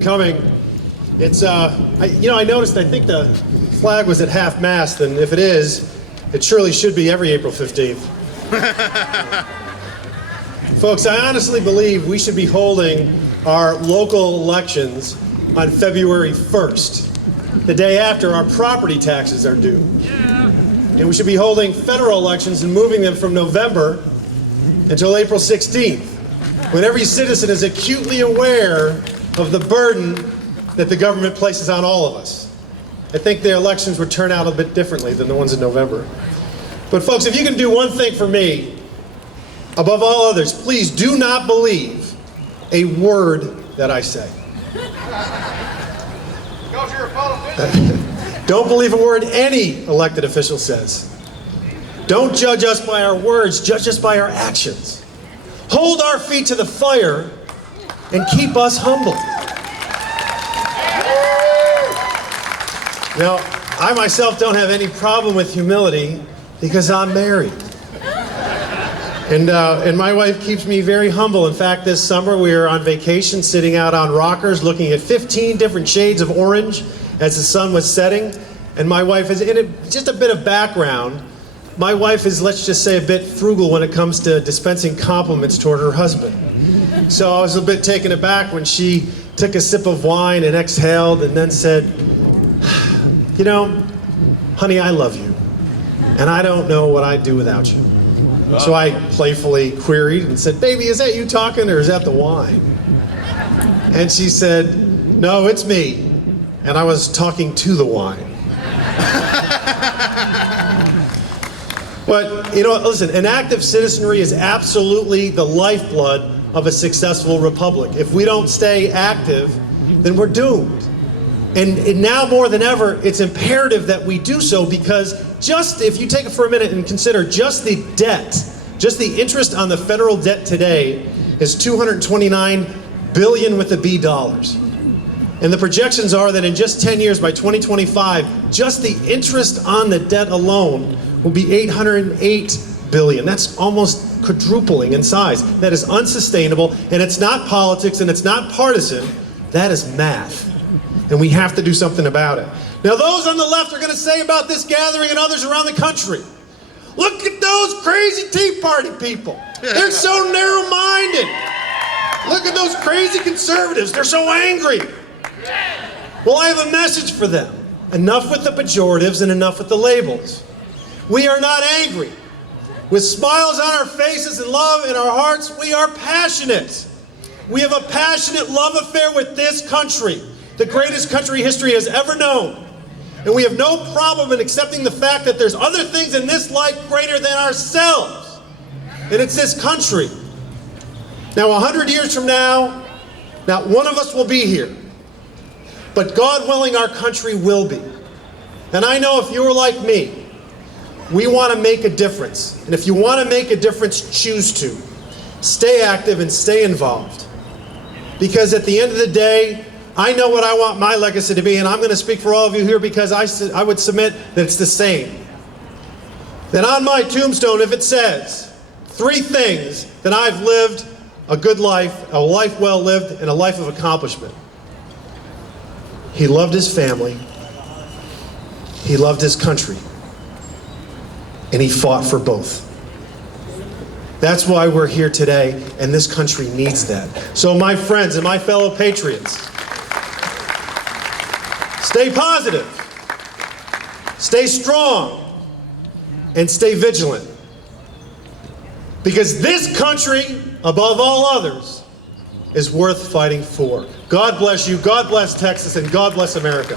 Coming. It's I noticed, I think the flag was at half-mast, and if it is, it surely should be every April 15th. Folks, I honestly believe we should be holding our local elections on February 1st, the day after our property taxes are due. And we should be holding federal elections and moving them from November until April 16th, when every citizen is acutely aware of the burden that the government places on all of us. I think the elections would turn out a bit differently than the ones in November. But folks, if you can do one thing for me, above all others, please do not believe a word that I say. Because you're a politician. Don't believe a word any elected official says. Don't judge us by our words, judge us by our actions. Hold our feet to the fire and keep us humble. Now, I myself don't have any problem with humility because I'm married. And my wife keeps me very humble. In fact, this summer we were on vacation sitting out on rockers looking at 15 different shades of orange as the sun was setting. And my wife is, just a bit of background, my wife is, let's just say, a bit frugal when it comes to dispensing compliments toward her husband. So I was a bit taken aback when she took a sip of wine and exhaled and then said, "You know, honey, I love you, and I don't know what I'd do without you." So I playfully queried and said, "Baby, is that you talking or is that the wine?" And she said, "No, it's me, and I was talking to the wine." But, you know, listen, an active citizenry is absolutely the lifeblood of a successful republic. If we don't stay active, then we're doomed. And now more than ever, it's imperative that we do so, because just if you take it for a minute and consider just the debt, just the interest on the federal debt today is $229 billion with a B dollars. And the projections are that in just 10 years, by 2025, just the interest on the debt alone will be $808 billion. That's almost quadrupling in size. That is unsustainable, and it's not politics, and it's not partisan. That is math. And we have to do something about it. Now, those on the left are going to say about this gathering and others around the country, "Look at those crazy Tea Party people. They're so narrow-minded. Look at those crazy conservatives. They're so angry." Well, I have a message for them. Enough with the pejoratives and enough with the labels. We are not angry. With smiles on our faces and love in our hearts, we are passionate. We have a passionate love affair with this country, the greatest country history has ever known. And we have no problem in accepting the fact that there's other things in this life greater than ourselves. And it's this country. Now, 100 years from now, not one of us will be here. But God willing, our country will be. And I know if you're like me, we want to make a difference. And if you want to make a difference, choose to. Stay active and stay involved. Because at the end of the day, I know what I want my legacy to be, and I'm going to speak for all of you here because I would submit that it's the same. That on my tombstone, if it says 3 things, that I've lived a good life, a life well lived, and a life of accomplishment. He loved his family, he loved his country, and he fought for both. That's why we're here today, and this country needs that. So my friends and my fellow patriots, stay positive, stay strong, and stay vigilant. Because this country, above all others, is worth fighting for. God bless you, God bless Texas, and God bless America.